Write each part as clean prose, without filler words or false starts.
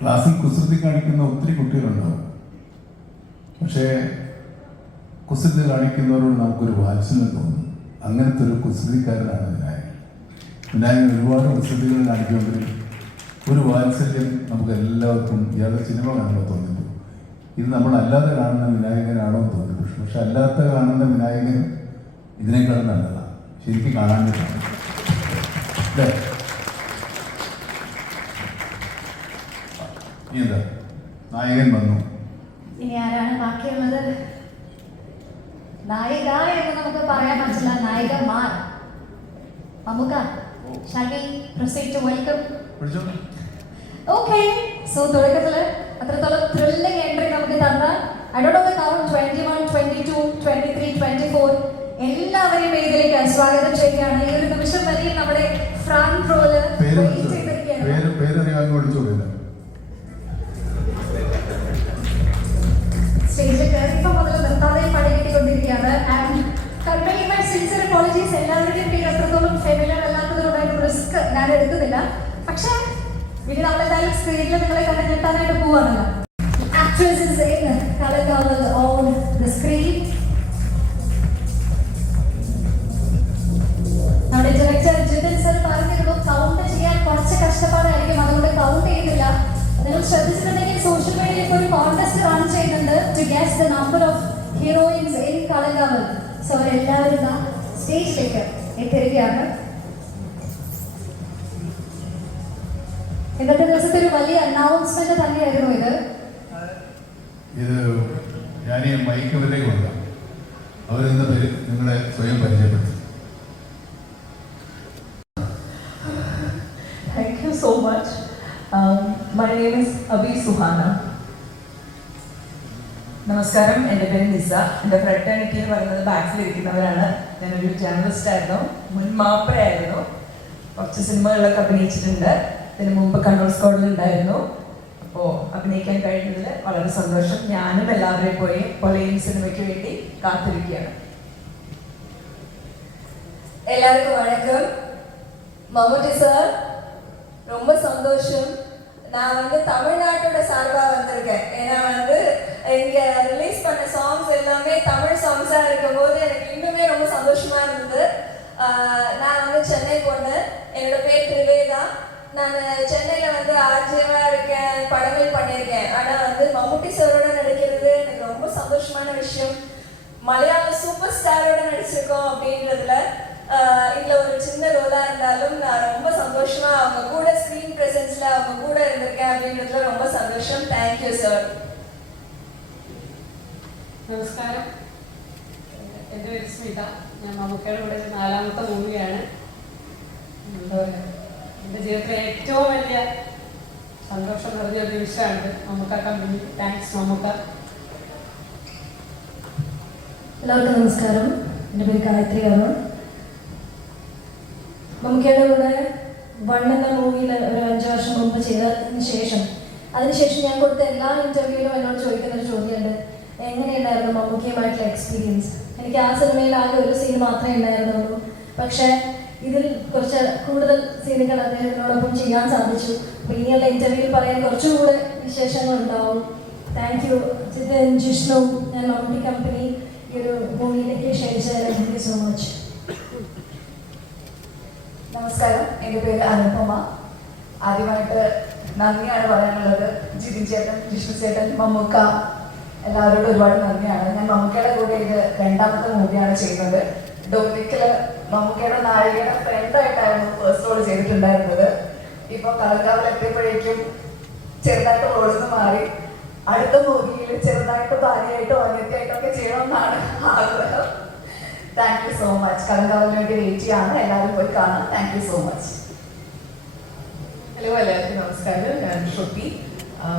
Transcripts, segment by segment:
ക്ലാസ്സിൽ കുസൃതി കാണിക്കുന്ന ഒത്തിരി കുട്ടികളുണ്ടാവും. പക്ഷേ കുസൃതി കാണിക്കുന്നവരോട് നമുക്കൊരു വാത്സല്യം തോന്നും. അങ്ങനത്തെ ഒരു കുസൃതിക്കാരനാണ് വിനായകൻ. വിനായകൻ ഒരുപാട് കുസൃതികൾ കാണിക്കുമെങ്കിലും ഒരു വാത്സല്യം നമുക്ക് എല്ലാവർക്കും ഇയാളുടെ സിനിമ കാണുമ്പോൾ തോന്നിപ്പോ ഇത് നമ്മളല്ലാതെ കാണുന്ന വിനായകനാണോ എന്ന് തോന്നി. പക്ഷെ അല്ലാത്ത കാണുന്ന വിനായകൻ ഇതിനേക്കാൾ നല്ലതാണ്. ശരിക്കും കാണാൻ പറ്റും അല്ലേ? എന്താ നായകൻ വന്നു, ഇനി ആരാണ് ബാക്കിയുള്ളത്? നായിക എന്ന് നമുക്ക് പറയാൻ പറ്റില്ല, നായികമാർ. Mammukka, shall we proceed to welcome? Okay, so തുടക്കത്തില് അത്രത്തോളം ത്രില്ലിംഗ് എൻട്രി നമുക്ക് തന്ന I don't know the count 21, 22, 23, 24 എല്ലാവരെയും വേദിയിലേക്ക് സ്വാഗതം ചെയ്യുകയാണ്. ഈ ഒരു നിമിഷം വരെ നമ്മുടെ ഫ്രണ്ട് റോല് സ്റ്റേജിൽ കയറിയപ്പോൾ മുതൽ നിർത്താതെ പണികിട്ടിക്കൊണ്ടിരിക്കുകയാണ്. And conveying my sincere apologies. എല്ലാവരുടെയും പേര് അത്രത്തോളം ഫെമിലിയർ അല്ലാത്തതുകൊണ്ടായിരുന്നു റിസ്ക് ഞാൻ എടുക്കുന്നില്ല. പക്ഷേ ഇനി നമ്മളെന്തായാലും സ്ക്രീനിൽ നിങ്ങളെ കണ്ടെത്താനായിട്ട് പോവാണല്ലോ. Actresses in Kalakaval on the screen. നമ്മുടെ ഡയറക്ടർ ജിതിൻ സർ പറഞ്ഞിരുന്നു കൗണ്ട് ചെയ്യാൻ കുറച്ച് കഷ്ടപ്പാടായിരിക്കും, അതുകൊണ്ട് കൗണ്ട് ചെയ്യുന്നില്ല. നിങ്ങൾ ശ്രദ്ധിച്ചിട്ടുണ്ടെങ്കിൽ സോഷ്യൽ മീഡിയയിൽ ഒരു കോൺടെസ്റ്റ് റൺ ചെയ്യുന്നുണ്ട് to guess the number of heroines in Kalamkaval. So അവരെല്ലാവരും സ്റ്റേജിലേക്ക് എത്തിയിരിക്കുകയാണ്. ഇന്നത്തെ ദിവസത്തെ ഒരു വലിയ അനൗൺസ്മെന്റ് തന്നെയായിരുന്നു ഇത്. ഞാൻ ഈ മൈക്കവരിലേക്ക് കൊടുക്കാം. അവരെന്ന പേര് നിങ്ങളെ സ്വയം പരിചയപ്പെടുത്തി. Thank you so much. My name is Abhi Suhana. നമസ്കാരം, എൻ്റെ പേര് നിസ. എൻ്റെ ഫ്രട്ടേണിറ്റി എന്ന് പറയുന്നത് ബാക്കിൽ ഇരിക്കുന്നവരാണ്. ഞാനൊരു ജേർണലിസ്റ്റ് ആയിരുന്നു, മുൻ മാപ്പിളയായിരുന്നു, കുറച്ച് സിനിമകളിലൊക്കെ അഭിനയിച്ചിട്ടുണ്ട്. ഇതിന് മുമ്പ് കണ്ണൂർ സ്ക്വാഡിൽ ഉണ്ടായിരുന്നു. അപ്പോൾ അഭിനയിക്കാൻ കഴിഞ്ഞതിൽ വളരെ സന്തോഷം. ഞാനും എല്ലാവരെയും പോലെ ഈ സിനിമയ്ക്ക് വേണ്ടി കാത്തിരിക്കുകയാണ്. எல்லாருக்கும் வணக்கம். மம்முட்டி சார், ரொம்ப சந்தோஷம். நான் தமிழ்நாட்டோட சார்பாக வந்திருக்கேன். ஏன்னா இங்கே ரிலீஸ் பண்ண சாங்ஸ் எல்லாமே தமிழ் சாங்ஸாக இருக்கும் போது எனக்கு இன்னுமே ரொம்ப சந்தோஷமா இருந்தது. நான் சென்னை பொண்ணு. என்னோட பேர் திரிவேதா. நான் சென்னையில் ஆர்ஜியமாக இருக்கேன், படங்கள் பண்ணியிருக்கேன். ஆனால் மம்முட்டி சாரோட நடிக்கிறது எனக்கு ரொம்ப சந்தோஷமான விஷயம். மலையாள சூப்பர் ஸ்டாரோட நடிச்சிருக்கோம் அப்படின்றதுல இதில் ஒரு சின்ன ரோலாக இருந்தாலும் நான் ரொம்ப சந்தோஷமாக அவங்க கூட ஸ்க்ரீன் ப்ரெசன்ஸில் அவங்க கூட இருந்திருக்கேன் அப்படின்றதுல ரொம்ப சந்தோஷம். Thank you sir. നമസ്കാരം, എൻ്റെ പേര് സ്മിത. ഞാൻ മമ്മൂക്കയുടെ കൂടെ 4ാമത്തെ മൂവിയാണ്. എന്താ പറയുക, എൻ്റെ ജീവിതത്തിലെ ഏറ്റവും വലിയ സന്തോഷം നിറഞ്ഞൊരു നിമിഷമാണ് മമ്മൂക്ക കമ്പനി. താങ്ക്സ് മമ്മൂക്ക. എല്ലാവർക്കും നമസ്കാരം, എൻ്റെ പേര് ഗായത്രിയാണ്. മമ്മൂക്കയുടെ കൂടെ 1 എന്ന മൂവിയിൽ ഒരു 5 വർഷം മുമ്പ് ചെയ്തതിന് ശേഷം അതിനുശേഷം ഞാൻ കൊടുത്ത എല്ലാ ഇൻ്റർവ്യൂവിലും എന്നോട് ചോദിക്കുന്നൊരു ചോദ്യമുണ്ട്, എങ്ങനെയുണ്ടായിരുന്നു മമ്മൂക്കയുമായിട്ടുള്ള എക്സ്പീരിയൻസ്. എനിക്ക് ആ സിനിമയിൽ ആകെ ഒരു സീൻ മാത്രമേ ഉണ്ടായിരുന്നുള്ളൂ. പക്ഷേ ഇതിൽ കുറച്ച് കൂടുതൽ സീനുകൾ അദ്ദേഹത്തിനോടൊപ്പം ചെയ്യാൻ സാധിച്ചു. അപ്പോൾ ഇനിയുള്ള ഇൻ്റർവ്യൂവിൽ പറയാൻ കുറച്ചുകൂടെ വിശേഷങ്ങൾ ഉണ്ടാവും. താങ്ക് യു ജിതിൻ, ജിഷ്ണു, ഞാൻ മമ്മൂട്ടി കമ്പനി ഈ ഒരു മൂവിയിലേക്ക് ക്ഷണിച്ചതിന് താങ്ക് യു സോ മച്ച്. നമസ്കാരം, എൻ്റെ പേര് അനുപമ. ആദ്യമായിട്ട് നന്ദിയാണ് പറയാനുള്ളത്. ജിതിൻ ചേട്ടൻ, ജിഷ്ണു ചേട്ടൻ, മമ്മൂക്ക, എല്ലാവരോടും ഒരുപാട് നന്ദിയാണ്. ഞാൻ മമ്മൂക്കയുടെ കൂടെ ഇത് 2ാമത്തെ മൂവിയാണ് ചെയ്യുന്നത്. ഡൊമിനിക്കില് മമ്മൂക്കയുടെ നായികയുടെ ഫ്രണ്ടായിട്ടായിരുന്നു ഫസ്റ്റ് റോൾ ചെയ്തിട്ടുണ്ടായിരുന്നത്. ഇപ്പോൾ കളകാവൽ എത്തിയപ്പോഴേക്കും ചെറുതായിട്ട് റോളിന്ന് മാറി അടുത്ത മൂവിയിൽ ചെറുതായിട്ട് ഭാര്യയായിട്ടോ അനിയത്തിയായിട്ടോ ഒക്കെ ചെയ്യണമെന്നാണ് ആഗ്രഹം. Thank you so much. കളകാവലിന് വേണ്ടി വെയിറ്റ് ചെയ്യാണ്. എല്ലാവരും പോയി കാണാം. Thank you so much. Hello, എല്ലാവർക്കും നമസ്കാരം. ഞാൻ ശ്രുതി.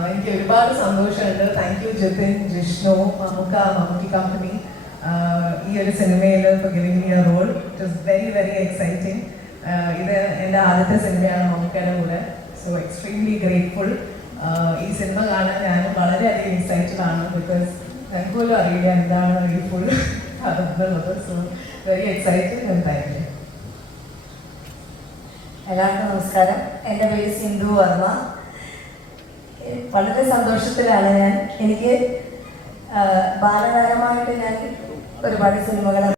എനിക്ക് ഒരുപാട് സന്തോഷമുണ്ട്. Thank you Jithin, Jishnu, Mammukka, Mammootty company ഈ ഒരു സിനിമയിൽ giving me a role. It was very very exciting. ഇത് എൻ്റെ ആദ്യത്തെ സിനിമയാണ് മമ്മൂക്കയുടെ കൂടെ. So extremely grateful. ഈ സിനിമ കാണാൻ ഞാൻ വളരെയധികം എക്സൈറ്റഡ് ആണ്. ബിക്കോസ് എനിക്ക് പോലും അറിയില്ല എന്താണ് ഈ ഫുൾ അതുള്ളത്. So very excited and thank you. എല്ലാവർക്കും നമസ്കാരം. എൻ്റെ പേര് സിന്ധു വർമ്മ. വളരെ സന്തോഷത്തിലാണ് ഞാൻ. എനിക്ക് ബാലതാരമായിട്ട് ഞാൻ ഒരുപാട് സിനിമകൾ